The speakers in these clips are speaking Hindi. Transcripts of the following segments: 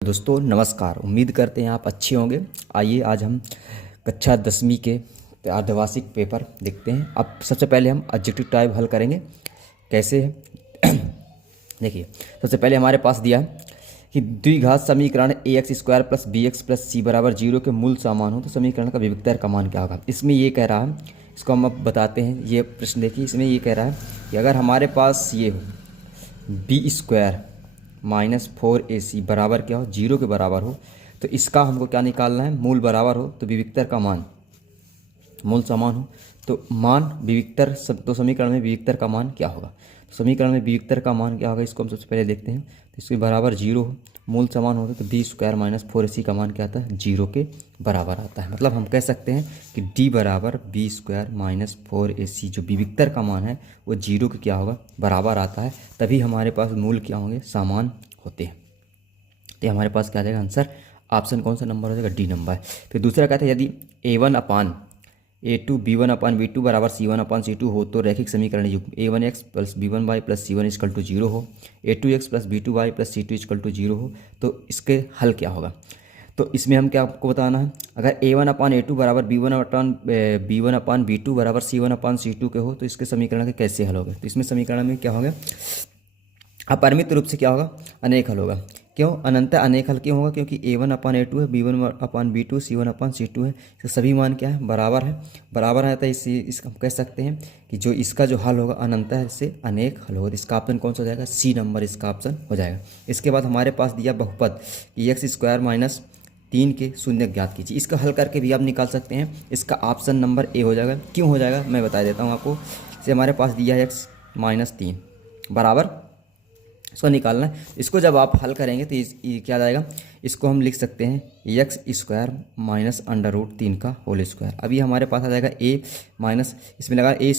दोस्तों नमस्कार। उम्मीद करते हैं आप अच्छे होंगे। आइए आज हम कक्षा 10वीं के अर्धवार्षिक पेपर देखते हैं। अब सबसे पहले हम एडजेक्टिव टाइप हल करेंगे। कैसे है देखिए, सबसे पहले हमारे पास दिया है कि द्विघात समीकरण ax² + bx + c बराबर 0 के मूल समान हो तो समीकरण का विविक्तर का मान क्या होगा। इसमें ये कह रहा है, इसको हम अब बताते हैं। ये प्रश्न देखिए, इसमें ये कह रहा है कि अगर हमारे पास ये हो b² - 4ac बराबर क्या हो, 0 के बराबर हो, तो इसका हमको क्या निकालना है, मूल बराबर हो तो विविक्तर का मान, मूल समान हो तो मान विविक्तर तो समीकरण में विविक्तर का मान क्या होगा। तो समीकरण में विविक्तर का मान क्या होगा, इसको हम सबसे पहले देखते हैं। तो इसके बराबर 0 हो, मूल समान होता है तो b² - 4ac का मान क्या आता है, 0 के बराबर आता है। मतलब हम कह सकते हैं कि d बराबर b² - 4ac जो विविक्तर का मान है वो 0 के क्या होगा, बराबर आता है। तभी हमारे पास मूल क्या होंगे, समान होते हैं। तो हमारे पास क्या आ जाएगा आंसर, ऑप्शन कौन सा नंबर हो जाएगा, डी नंबर। फिर दूसरा कहता है यदि a1/a2 b1/b2 बराबर c1/c2 हो तो रैखिक समीकरण युग्म a1x + b1y + c1 = 0 हो, a2x + b2y + c2 = 0 हो तो इसके हल क्या होगा। तो इसमें हम क्या आपको बताना है, अगर a1/a2 बराबर b1/b2 बराबर c1/c2 के हो तो इसके समीकरण के कैसे हल होगा। तो इसमें समीकरण में क्या होगा, अपरिमित रूप से क्या होगा, अनेक हल होगा। क्यों अनंत अनेक हल क्यों होगा, क्योंकि a1/a2 है, b1/b2 c1/c2 है, तो सभी मान क्या है, बराबर है। बराबर है तो इसका हम कह सकते हैं कि जो इसका जो हल होगा अनंत है, इससे अनेक हल होगा। इसका ऑप्शन कौन सा हो जाएगा, सी नंबर इसका ऑप्शन हो जाएगा। इसके बाद हमारे पास दिया बहुपद x² - 3 के शून्य ज्ञात कीजिए। इसका हल करके भी आप निकाल सकते हैं। इसका ऑप्शन नंबर ए हो जाएगा। क्यों हो जाएगा मैं बता देता हूँ आपको। जैसे हमारे पास दिया है x - 3 बराबर, इसको निकालना है। इसको जब आप हल करेंगे तो ये क्या आ जाएगा, इसको हम लिख सकते हैं x² - √3 का होल स्क्वायर। अभी हमारे पास आ जाएगा a माइनस, इसमें लगा a²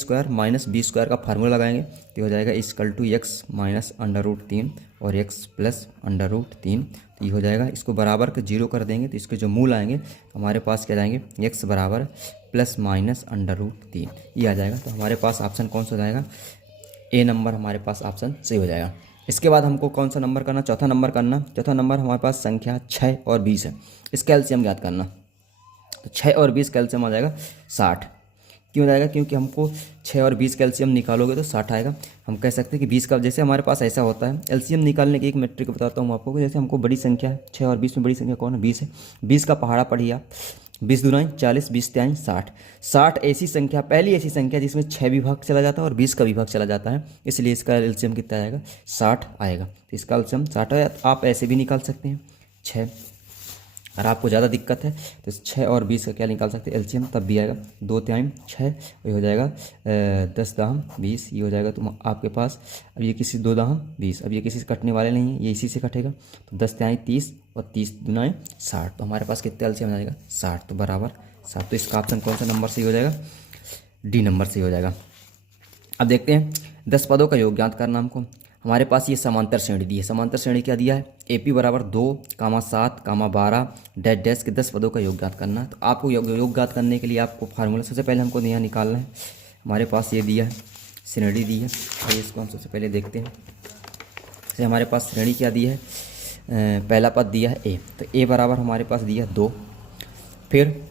- b² का फार्मूला लगाएंगे तो हो जाएगा x - √3 और x + √3। तो ये हो जाएगा, इसको बराबर के 0 कर देंगे तो इसके जो मूल आएंगे हमारे पास क्या जाएंगे, x बराबर + √3 ये आ जाएगा। तो हमारे पास ऑप्शन कौन सा हो जाएगा, ए नंबर हमारे पास ऑप्शन सही हो जाएगा। इसके बाद हमको कौन सा नंबर करना, चौथा नंबर करना। चौथा नंबर हमारे पास संख्या 6 और 20 है, इसका एलसीएम ज्ञात करना। तो 6 और 20 का एलसीएम आ जाएगा 60। क्यों जाएगा, क्योंकि हमको 6 और 20 का एलसीएम निकालोगे तो 60 आएगा। हम कह सकते हैं कि 20 का, जैसे हमारे पास ऐसा होता है एलसीएम निकालने की एक मेट्रिक बताता हूँ आपको। जैसे हमको बड़ी संख्या है 6 और 20 में बड़ी संख्या कौन है, 20 है। 20 का पहाड़ा पढ़िए आप, 20 दूना 40, 20 तिहाई 60। 60 ऐसी संख्या, पहली ऐसी संख्या जिसमें 6 विभाग चला जाता है और 20 का विभाग चला जाता है, इसलिए इसका एलसीएम कितना आएगा, 60 आएगा। तो इसका एलसीएम 60 है। आप ऐसे भी निकाल सकते हैं 6, अगर आपको ज़्यादा दिक्कत है तो 6 और 20 का क्या निकाल सकते हैं एलसीएम, तब भी आएगा 2 तिहाई 6, ये हो जाएगा 10 दाहम 20, ये हो जाएगा। तो आपके पास अब ये किसी 2 दाहम 20, अब ये किसी से कटने वाले नहीं है, ये इसी से कटेगा। तो 10 तिहाई 30 और 30 दुनाएँ 60, तो हमारे पास कितने एलसीएम आ जाएगा, 60। तो बराबर 60। तो इसका ऑप्शन कौन सा नंबर सही हो जाएगा, डी नंबर सही हो जाएगा। अब देखते हैं 10 पदों का योग ज्ञात करना हमको। हमारे पास ये समांतर श्रेणी दी है। समांतर श्रेणी क्या दिया है, AP बराबर 2, 7, 12 डैश डैश के 10 पदों का योग ज्ञात करना है। तो आपको योग ज्ञात करने के लिए आपको फार्मूला सबसे पहले हमको यहाँ निकालना है। हमारे पास ये दिया है, श्रेणी दी है, और इसको हम सबसे पहले देखते हैं। जैसे हमारे पास श्रेणी क्या दी है, पहला पद दिया है A, तो A बराबर हमारे पास दिया 2। फिर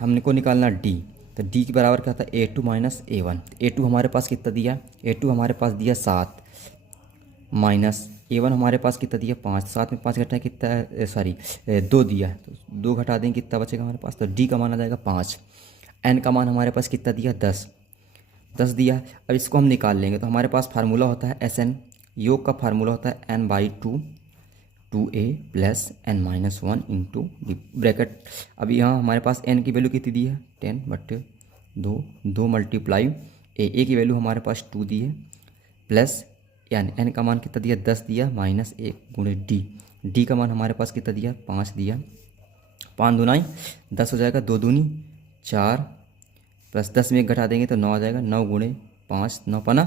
हमको निकालना D, तो D के बराबर क्या था, A2 - A1। A2 हमारे पास कितना दिया, A2 हमारे पास दिया 7 माइनस A1 हमारे पास कितना दिया 5। 7 में 5 घटाएं कितना है, सॉरी 2 दिया है, तो 2 घटा देंगे कितना बचेगा हमारे पास, तो D का मान आ जाएगा 5। N का मान हमारे पास कितना दिया 10 दिया। अब इसको हम निकाल लेंगे तो हमारे पास फार्मूला होता है SN, योग का फार्मूला होता है n/2 2a + n-1 into bracket. अब यहाँ हमारे पास n की वैल्यू कितनी दी है 10/2, 2 मल्टीप्लाई a की वैल्यू हमारे पास 2 दी है, प्लस n का मान कितना दिया 10 दिया, -1 गुणे d का मान हमारे पास कितना दिया 5 दिया। 5 दूनाई 10 हो जाएगा, 2 दूनी 4 प्लस 10 में 1 घटा देंगे तो 9 आ जाएगा। 9 गुणे 5, 9 पना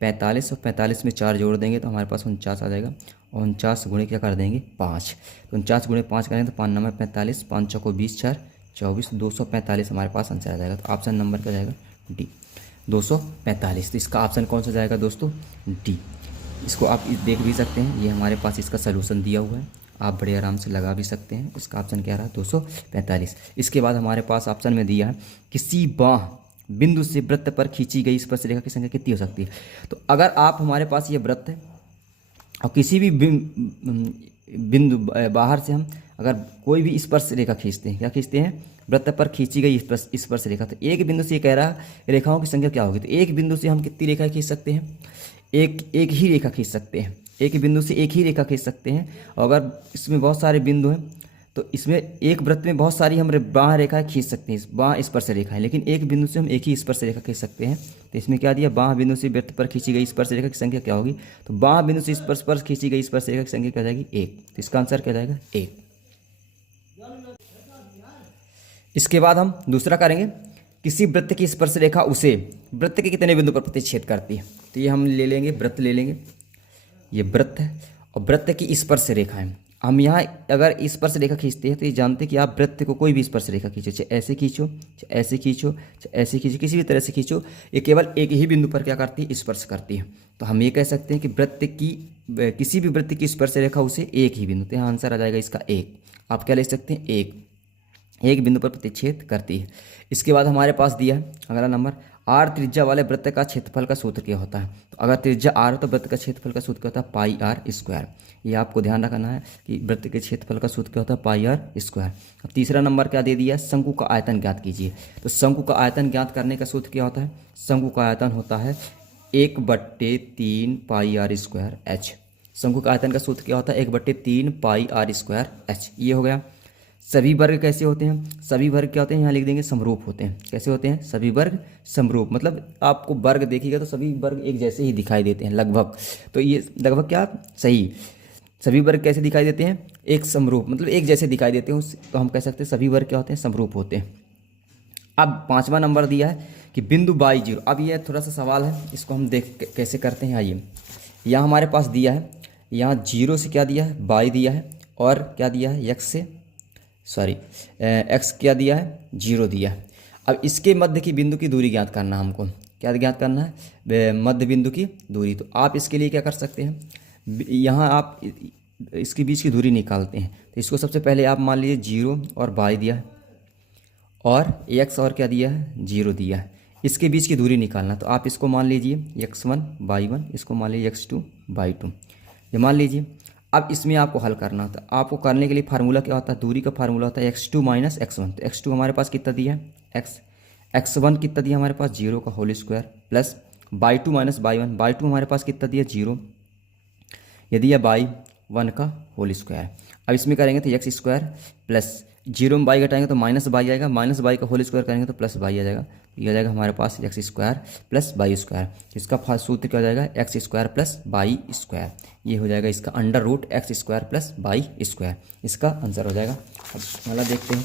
45, और 45 में 4 जोड़ देंगे तो हमारे पास 49 आ जाएगा। और 49 गुणे क्या कर देंगे 5, तो 49 गुणे 5 करेंगे तो 5 9 45, 5 चौको 20, 4 24, 245 हमारे पास आंसर आ जाएगा। तो ऑप्शन नंबर क्या जाएगा, डी 245। तो इसका ऑप्शन कौन सा जाएगा दोस्तों, डी। इसको आप देख भी सकते हैं, ये हमारे पास इसका सलूशन दिया हुआ है, आप बड़े आराम से लगा भी सकते हैं। इसका ऑप्शन क्या रहा, 245। इसके बाद हमारे पास ऑप्शन में दिया है किसी बाह बिंदु से वृत्त पर खींची गई स्पर्श रेखा की संख्या कितनी हो सकती है। तो अगर आप हमारे पास ये वृत्त है और किसी भी बिंदु बाहर से हम अगर कोई भी स्पर्श रेखा खींचते हैं, क्या खींचते हैं, वृत्त पर खींची गई स्पर्श रेखा, तो एक बिंदु से ये कह रहा है रेखाओं की संख्या क्या होगी। तो एक बिंदु से हम कितनी रेखा खींच सकते हैं, एक ही रेखा खींच सकते हैं। एक बिंदु से एक ही रेखा खींच सकते हैं। और अगर इसमें बहुत सारे बिंदु हैं तो इसमें एक वृत्त में बहुत सारी हम बाह्य रेखाएं खींच सकते हैं, बाह्य स्पर्श रेखाएं, लेकिन एक बिंदु से हम एक ही स्पर्श रेखा खींच सकते हैं। तो इसमें क्या दिया, बाह्य बिंदु से वृत्त पर खींची गई स्पर्श रेखा की संख्या क्या होगी। तो बाह्य बिंदु से स्पर्श पर खींची गई स्पर्श रेखा की संख्या क्या जाएगी, 1। तो इसका आंसर क्या जाएगा, 1। इसके बाद हम दूसरा करेंगे, किसी वृत्त की स्पर्श रेखा उसे वृत्त के कितने बिंदु पर प्रतिच्छेद करती है। तो ये हम ले लेंगे, वृत्त ले लेंगे, ये वृत्त है और वृत्त की स्पर्श रेखा है। हम यहाँ अगर स्पर्श रेखा खींचते हैं तो ये जानते हैं कि आप वृत्त को कोई भी स्पर्श रेखा खींचो, चाहे ऐसे खींचो, चाहे ऐसे खींचो, चाहे ऐसे खींचो, किसी भी तरह से खींचो, ये केवल एक ही बिंदु पर क्या करती है, स्पर्श करती है। तो हम ये कह सकते हैं कि वृत्त की किसी भी वृत्त की स्पर्श रेखा उसे एक ही बिंदु, तो यहाँ आंसर आ जाएगा इसका 1। आप क्या ले सकते हैं, एक बिंदु पर प्रतिच्छेद करती है। इसके बाद हमारे पास दिया है अगला नंबर, आर त्रिज्या वाले वृत्त का क्षेत्रफल का सूत्र क्या होता है। तो अगर त्रिज्या आर हो तो वृत्त का क्षेत्रफल का सूत्र क्या होता है, पाई आर स्क्वायर। ये आपको ध्यान रखना है कि वृत्त के क्षेत्रफल का सूत्र क्या होता है, पाई आर स्क्वायर। अब तीसरा नंबर क्या दे दिया है, शंकु का आयतन ज्ञात कीजिए। तो शंकु का आयतन ज्ञात करने का सूत्र क्या होता है, शंकु का आयतन होता है 1/3 पाई आर स्क्वायर एच। शंकु का आयतन का सूत्र क्या होता है, 1/3 पाई आर स्क्वायर एच। ये हो गया। सभी वर्ग कैसे होते हैं, सभी वर्ग क्या होते हैं, यहाँ लिख देंगे समरूप होते हैं। कैसे होते हैं, सभी वर्ग समरूप, मतलब आपको वर्ग देखिएगा तो सभी वर्ग एक जैसे ही दिखाई देते हैं लगभग। तो ये लगभग क्या सही, सभी वर्ग कैसे दिखाई देते हैं, एक समरूप, मतलब एक जैसे दिखाई देते हैं। तो हम कह सकते हैं सभी वर्ग क्या होते हैं, समरूप होते हैं। अब 5वां नंबर दिया है कि बिंदु बाई जीरो। अब यह थोड़ा सा सवाल है, इसको हम देख कैसे करते हैं। आइए, यहाँ हमारे पास दिया है, यहाँ जीरो से क्या दिया है, बाई दिया है, और क्या दिया है, एक्स क्या दिया है, जीरो दिया है। अब इसके मध्य की बिंदु की दूरी ज्ञात करना है हमको। क्या ज्ञात करना है, मध्य बिंदु की दूरी। तो आप इसके लिए क्या कर सकते हैं, यहाँ आप इसके बीच की दूरी निकालते हैं। तो इसको सबसे पहले आप मान लीजिए जीरो और बाई दिया है, और एक्स और क्या दिया है, जीरो दिया है। इसके बीच की दूरी निकालना, तो आप इसको मान लीजिए x1 बाई 1, इसको मान लीजिए x2 बाई 2, ये मान लीजिए। अब इसमें आपको हल करना था, आपको करने के लिए फार्मूला क्या होता है, दूरी का फार्मूला होता है x2 माइनस x1। तो x2 हमारे पास कितना दिया है, x1 कितना दिया हमारे पास, जीरो का whole square, plus by 2 minus by 1, by 2 हमारे पास कितना दिया, जीरो, ये दिया बाई 1 का होल स्क्वायर। अब इसमें करेंगे तो एक्स स्क्वायर प्लस जीरो में बाई घटाएंगे तो माइनस बाई आएगा, माइनस बाई का होल स्क्वायर करेंगे तो प्लस बाई आ जाएगा। ये आ जाएगा हमारे पास x square plus y square. इसका सूत्र क्या हो जाएगा, x square plus y square. ये हो जाएगा इसका under root x square plus y square, इसका आंसर हो जाएगा। अब अगला देखते हैं,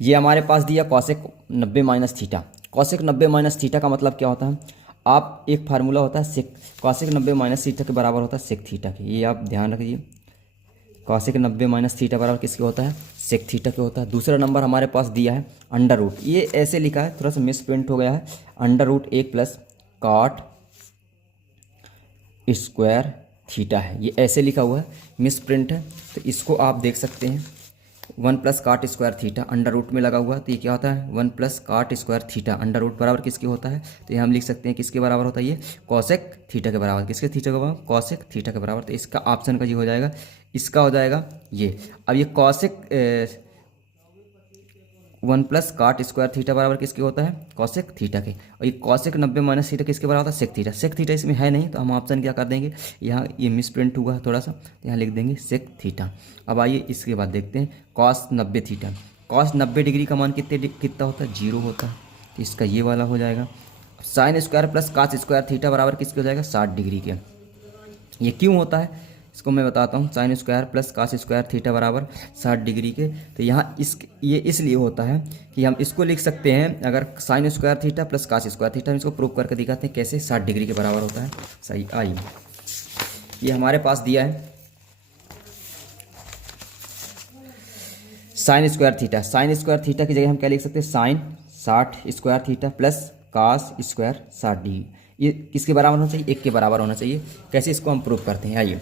ये हमारे पास दिया cosec 90 minus theta. Cosec 90 minus theta का मतलब क्या होता है, आप एक फार्मूला होता है सेक, कॉसेक 90 माइनस थीटा के बराबर होता है सेक थीटा के। ये आप ध्यान रखिए, कॉसेक 90 माइनस थीटा बराबर किसके होता है, सेक थीटा के होता है। दूसरा नंबर हमारे पास दिया है अंडर रूट, ये ऐसे लिखा है, थोड़ा सा मिस प्रिंट हो गया है, under root 1 plus cot square theta है, ये ऐसे लिखा हुआ है, मिस प्रिंट है। तो इसको आप देख सकते हैं 1 प्लस काट स्क्वायर थीटा अंडर रूट में लगा हुआ, तो ये क्या होता है 1 प्लस काट स्क्वायर थीटा अंडर रूट बराबर किसके होता है, तो ये हम लिख सकते हैं किसके बराबर होता है, ये कॉसेक थीटा के बराबर। किसके थीटा के बराबर, कॉसेक थीटा के बराबर। तो इसका ऑप्शन का ये हो जाएगा, इसका हो जाएगा ये। अब ये कॉसेक 1 प्लस काट स्क्वायर थीटा बराबर किसके होता है, कॉसेक थीटा के। और ये कॉसेक 90 माइनस थीटा किसके बराबर होता है, सेक थीटा। सेक थीटा इसमें है नहीं, तो हम ऑप्शन क्या कर देंगे, यहाँ ये मिस प्रिंट हुआ है थोड़ा सा, तो यहाँ लिख देंगे सेक थीटा। अब आइए इसके बाद देखते हैं कॉस 90 थीटा। कॉस 90 डिग्री का मान कितना होता है, जीरो होता है, तो इसका ये वाला हो जाएगा। Sine square plus cos square theta बराबर किसके हो जाएगा, 60 डिग्री के। ये क्यों होता है इसको मैं बताता हूँ, sine square plus cos square theta बराबर 60 डिग्री के। तो यहाँ ये इसलिए होता है कि हम इसको लिख सकते हैं, अगर sine square theta plus cos square theta, हम इसको प्रूव करके दिखाते हैं कैसे 60 डिग्री के बराबर होता है। सही, आइए ये हमारे पास दिया है sine square theta. Sine square theta की जगह हम क्या लिख सकते हैं, sine 60 square theta plus cos square 60 degree. ये किसके बराबर होना चाहिए? 1 के बराबर होना चाहिए। कैसे इसको हम प्रूव करते हैं, आइए।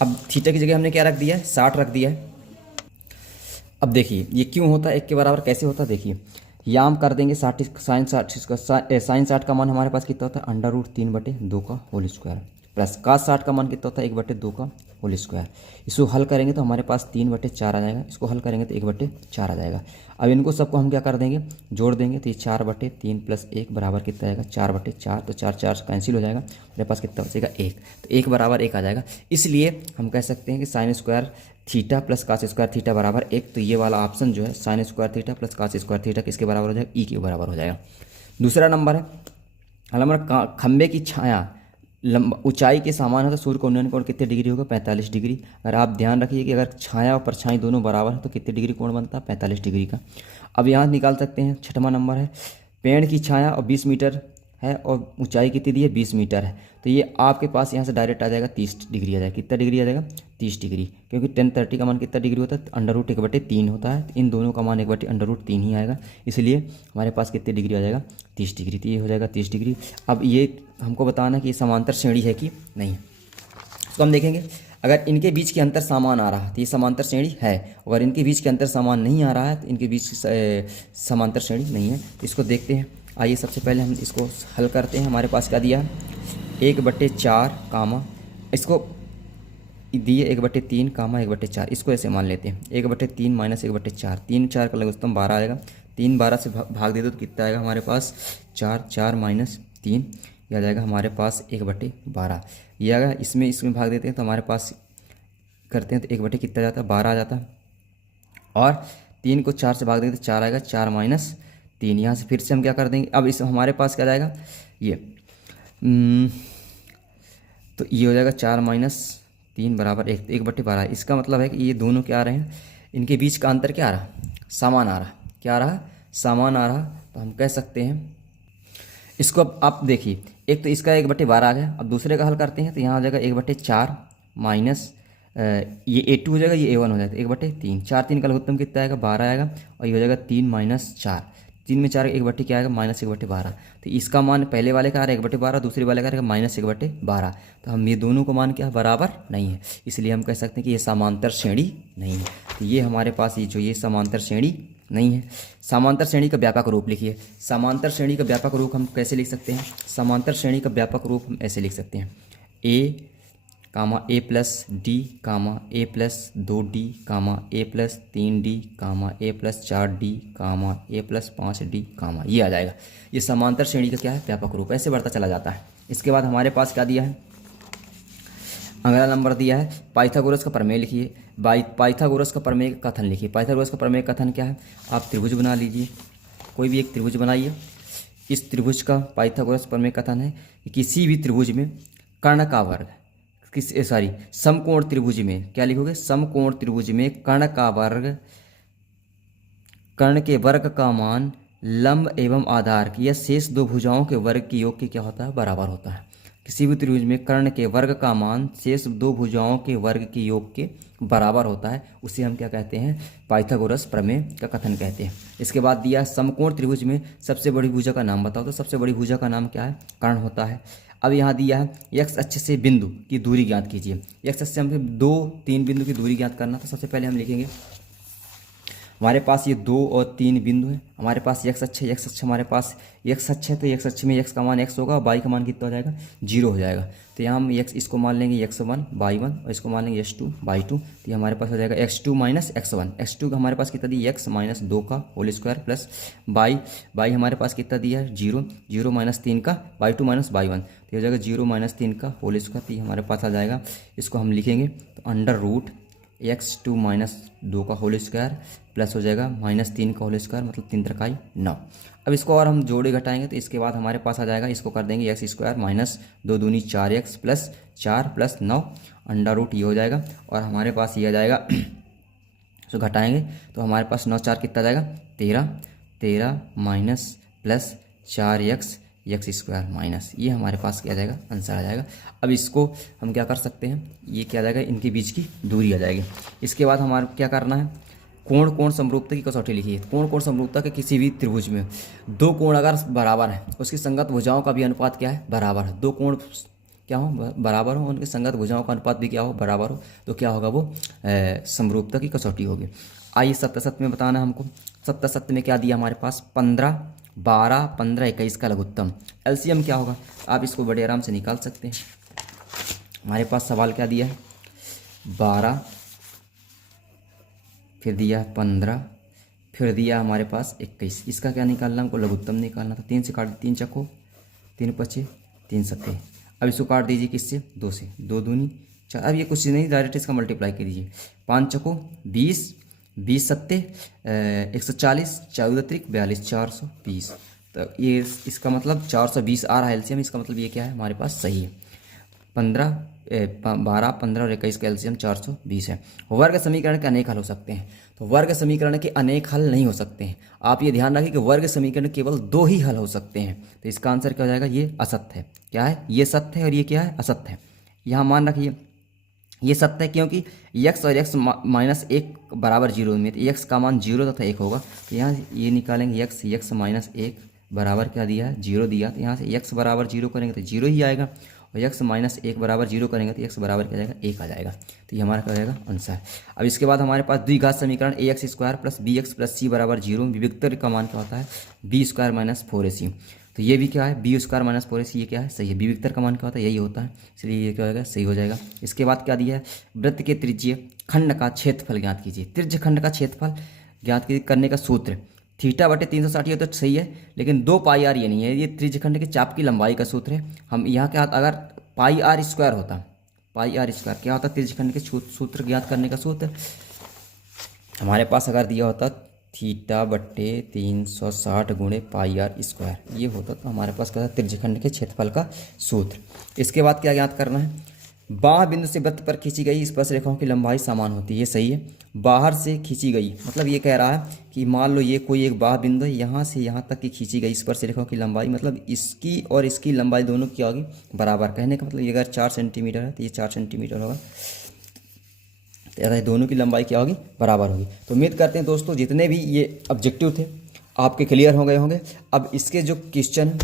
अब थीटा की जगह हमने क्या रख दिया है? 60 रख दिया है। अब देखिए ये क्यों होता है 1 के बराबर, कैसे होता है? देखिए यहाँ हम कर देंगे 60 साइन 60 इसका साइन 60 का मान हमारे पास कितना होता है? √3/2 का होल स्क्वायर प्लस कास 60 का मान कितना होता है? 1/2 का होल स्क्वायर। इसको हल करेंगे तो हमारे पास 3/4 आ जाएगा। इसको हल करेंगे तो 1/4 आ जाएगा। अब इनको सबको हम क्या कर देंगे? जोड़ देंगे तो ये 4/3 + 1 बराबर कितना आएगा? 4/4। तो 4 4 कैंसिल हो जाएगा, हमारे पास कितना बचेगा? 1। तो 1 बराबर 1 आ जाएगा। इसलिए हम कह सकते हैं कि sine square theta plus cos square theta बराबर 1। तो ये वाला ऑप्शन जो है sine square theta plus cos square theta किसके बराबर हो जाएगा? ई के बराबर हो जाएगा। दूसरा नंबर है हमारा खंबे की छाया ऊंचाई के समान है तो सूर्य का उन्नयन कोण कितने डिग्री होगा? 45 डिग्री। अगर आप ध्यान रखिए कि अगर छाया और परछाई दोनों बराबर है तो कितने डिग्री कोण बनता है? 45 डिग्री का। अब यहाँ निकाल सकते हैं। छठवां नंबर है पेड़ की छाया और 20 मीटर है और ऊंचाई कितनी दी है? 20 मीटर है। तो ये आपके पास यहाँ से डायरेक्ट आ जाएगा 30 डिग्री आ जाएगा। कितना डिग्री आ जाएगा? 30 डिग्री। क्योंकि 10/30 का मान कितना डिग्री होता है? √1/3 होता है। इन दोनों का मान 1/√3 ही आएगा। इसलिए हमारे पास कितने डिग्री आ जाएगा? 30 डिग्री। तो ये हो जाएगा 30 डिग्री। अब ये हमको बताना कि ये समांतर श्रेणी है कि नहीं। तो हम देखेंगे अगर इनके बीच के अंतर समान आ रहा है तो ये समांतर श्रेणी है। अगर इनके बीच के अंतर समान नहीं आ रहा है तो इनके बीच समांतर श्रेणी नहीं है। तो इसको देखते हैं। आइए सबसे पहले हम इसको हल करते हैं। हमारे पास क्या दिया है? 1/4 कामा इसको दिए 1/3 कामा 1/4। इसको ऐसे मान लेते हैं 1/3 - 1/4। 3 4 का लघुत्तम 12 आएगा। 3 12 से भाग दे दो तो कितना आएगा हमारे पास? 4 4 - 3 यह आ जाएगा हमारे पास 1/12। ये आएगा। इसमें भाग देते हैं तो हमारे पास करते हैं तो 1 कितना जाता है? 12 आ जाता है। और 3 को 4 से भाग देंगे तो 4 आएगा। 4 - 3 यहाँ से फिर से हम क्या कर देंगे? अब इस हमारे पास क्या जाएगा? ये तो ये हो जाएगा 4 - 3 बराबर 1। 1/12। इसका मतलब है कि ये दोनों क्या आ रहे हैं? इनके बीच का अंतर क्या आ रहा? समान आ रहा। क्या आ रहा? समान आ रहा। तो हम कह सकते हैं इसको। अब आप देखिए एक तो इसका 1/12 आ गया। अब दूसरे का हल करते हैं तो यहाँ आ जाएगा 1/4 माइनस ये A2 हो जाएगा, ये A1 हो जाएगा। 1/3 4 3 का लघुत्तम कितना आएगा? 12 आएगा। और ये हो जाएगा 3 - 4। 3 में 4 1/, क्या आएगा? -1/12। तो इसका मान पहले वाले का आ रहा है 1/12, दूसरे वाले का रहेगा -1/12। तो हम ये दोनों का मान क्या है? बराबर नहीं है। इसलिए हम कह सकते हैं कि ये समांतर श्रेणी नहीं है। तो ये हमारे पास ये समांतर श्रेणी नहीं है। समांतर श्रेणी का व्यापक रूप लिखिए। समांतर श्रेणी का व्यापक रूप हम कैसे लिख सकते हैं? समांतर श्रेणी का व्यापक रूप हम ऐसे लिख सकते हैं A, A + D, A + 2D, A + 3D, A + 4D, A + 5D, ये आ जाएगा। ये समांतर श्रेणी का क्या है? व्यापक रूप। ऐसे बढ़ता चला जाता है। इसके बाद हमारे पास क्या दिया है? अगला नंबर दिया है पाइथागोरस का प्रमेय लिखिए। पाइथागोरस का प्रमेय का कथन लिखिए। पाइथागोरस का प्रमेय कथन क्या है? आप त्रिभुज बना लीजिए, कोई भी एक त्रिभुज बनाइए। इस त्रिभुज का पाइथागोरस प्रमेय कथन है कि किसी भी त्रिभुज में कर्ण का वर्ग समकोण त्रिभुज में क्या लिखोगे? समकोण त्रिभुज में कर्ण के वर्ग का मान लंब एवं आधार की या शेष दो भुजाओं के वर्ग के योग के क्या होता है? बराबर होता है। किसी भी त्रिभुज में कर्ण के वर्ग का मान शेष दो भुजाओं के वर्ग के योग के बराबर होता है, उसे हम क्या कहते हैं? पाइथागोरस प्रमेय का कथन कहते हैं। इसके बाद दिया समकोण त्रिभुज में सबसे बड़ी भुजा का नाम बताओ। तो सबसे बड़ी भुजा का नाम क्या है? कर्ण होता है। अब यहाँ दिया है x अक्ष से बिंदु की दूरी ज्ञात कीजिए। x अक्ष से हमें 2 3 बिंदु की दूरी ज्ञात करना। तो सबसे पहले हम लिखेंगे हमारे पास ये 2 और 3 बिंदु है। हमारे पास x अक्ष है। x अक्ष हमारे पास x अक्ष है तो x अक्ष में x का मान x होगा, y का मान कितना हो जाएगा? 0 हो जाएगा। तो यहाँ हम x इसको मान लेंगे x1 y1 और इसको मान लेंगे x2 y2। तो ये हमारे पास हो जाएगा x2 - x1। x2 का हमारे पास कितना दिया? x - 2 का होल स्क्वायर प्लस y हमारे पास कितना दिया है? 0 0 - 3 का y2 - y1। तो हो जाएगा 0 - 3 का होल स्क्वायर। तो ये हमारे पास आ जाएगा। इसको हम लिखेंगे तो √x2 - 2 का होल स्क्वायर प्लस हो जाएगा -3 का होल स्क्वायर, मतलब 3 3 9। अब इसको और हम जोड़े घटाएंगे तो इसके बाद हमारे पास आ जाएगा, इसको कर देंगे x² - 2 दूनी 4x प्लस 4 प्लस 9 √, ये हो जाएगा। और हमारे पास ये आ जाएगा तो घटाएंगे तो हमारे पास 9 4 कितना आ जाएगा? 13 माइनस प्लस 4x x²- ये हमारे पास क्या आ जाएगा? आंसर आ जाएगा। अब इसको हम क्या कर सकते हैं? ये क्या आ जाएगा? इनके बीच की दूरी आ जाएगी। इसके बाद हमारे क्या करना है? कोण कोण समरूपता की कसौटी लिखी है। कोण कोण समरूपता के किसी भी त्रिभुज में दो कोण अगर बराबर है, उसकी संगत भुजाओं का भी अनुपात क्या है, बराबर है। दो कोण क्या हो, बराबर हो, उनकी संगत भुजाओं का अनुपात भी क्या हो, बराबर हो, तो क्या होगा, वो समरूपता की कसौटी होगी। आइए सत्य सत्य में बताना है हमको। सत्य सत्य में क्या दिया हमारे पास, 15, 12, 15, 21 का लघुत्तम। एलसीएम क्या होगा, आप इसको बड़े आराम से निकाल सकते हैं। हमारे पास सवाल क्या दिया है, 12, फिर दिया है 15, फिर दिया हमारे पास 21। इसका क्या निकालना, हमको लघुत्तम निकालना था। 3 से काट, 3 चको 3 पचे 3 सत्ते। अब इसको काट दीजिए किससे, 2 से, 2 दूनी 4। अब ये कुछ नहीं, डायरेक्ट इसका मल्टीप्लाई कर दीजिए। 5 चको 20, 20 सत्ते 140, 4 अतिरिक्त 42, 420। तो ये इसका मतलब 420 आ रहा है एलसीएम। इसका मतलब ये क्या है, हमारे पास सही है। 12, 15 और 21 का एलसीएम 420 है। वर्ग समीकरण के अनेक हल हो सकते हैं, तो वर्ग समीकरण के अनेक हल नहीं हो सकते हैं। आप ये ध्यान रखिए कि वर्ग समीकरण केवल 2 ही हल हो सकते हैं। तो इसका आंसर क्या हो जाएगा, ये असत्य है। क्या है, ये सत्य है और ये क्या है, असत्य है। यहाँ मान रखिए ये सत्य है क्योंकि x और x माइनस 1 बराबर 0 में, तो x का मान 0 तथा 1 होगा। तो यहाँ ये निकालेंगे x माइनस 1 बराबर क्या दिया है, 0 दिया। तो यहाँ से x बराबर 0 करेंगे तो 0 ही आएगा, और x माइनस 1 बराबर 0 करेंगे तो x बराबर क्या जाएगा, 1 आ जाएगा। तो ये हमारा क्या जाएगा, आंसर। अब इसके बाद हमारे पास द्विघात समीकरण ax square plus bx plus c बराबर 0। विविक्तर का मान क्या होता है, b स्क्वायर माइनस 4ac। तो ये भी क्या है, बी स्क्वायर माइनस 4ac, ये क्या है, सही है। विविक्तर का मान क्या होता है, यही होता है, इसलिए ये क्या होगा, सही हो जाएगा। इसके बाद क्या दिया है, वृत्त के त्रिज्य खंड का क्षेत्रफल ज्ञात कीजिए। त्रिज्य खंड का क्षेत्रफल ज्ञात करने का सूत्र थीटा बटे 360 हो तो सही है, लेकिन 2 पाई आर ये नहीं है, ये त्रिज्य खंड के चाप की लंबाई का सूत्र है। हम यहाँ क्या, अगर पाई आर स्क्वायर होता, पाई आर स्क्वायर क्या होता, त्रिज्य खंड के सूत्र ज्ञात करने का सूत्र हमारे पास अगर दिया होता थीटा बट्टे 360 गुणे पाई आर स्क्वायर, ये होता तो हमारे पास क्या था, त्रिज्यखंड के क्षेत्रफल का सूत्र। इसके बाद क्या ज्ञात करना है, बाह्य बिंदु से वृत्त पर खींची गई स्पर्श रेखाओं की लंबाई समान होती है, ये सही है। बाहर से खींची गई मतलब ये कह रहा है कि मान लो ये कोई एक बाह्य बिंदु है, यहाँ से यहाँ तक की खींची गई स्पर्श रेखाओं की लंबाई, मतलब इसकी और इसकी लंबाई दोनों की होगी बराबर। कहने का मतलब ये अगर 4 सेंटीमीटर है तो ये 4 सेंटीमीटर होगा, तो दोनों की लंबाई क्या होगी, बराबर होगी। तो उम्मीद करते हैं दोस्तों जितने भी ये ऑब्जेक्टिव थे आपके क्लियर हो गए होंगे। अब इसके जो क्वेश्चन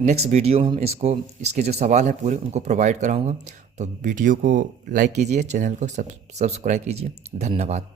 नेक्स्ट वीडियो में हम इसको, इसके जो सवाल है पूरे उनको प्रोवाइड कराऊंगा। तो वीडियो को लाइक कीजिए, चैनल को सब्सक्राइब कीजिए। धन्यवाद।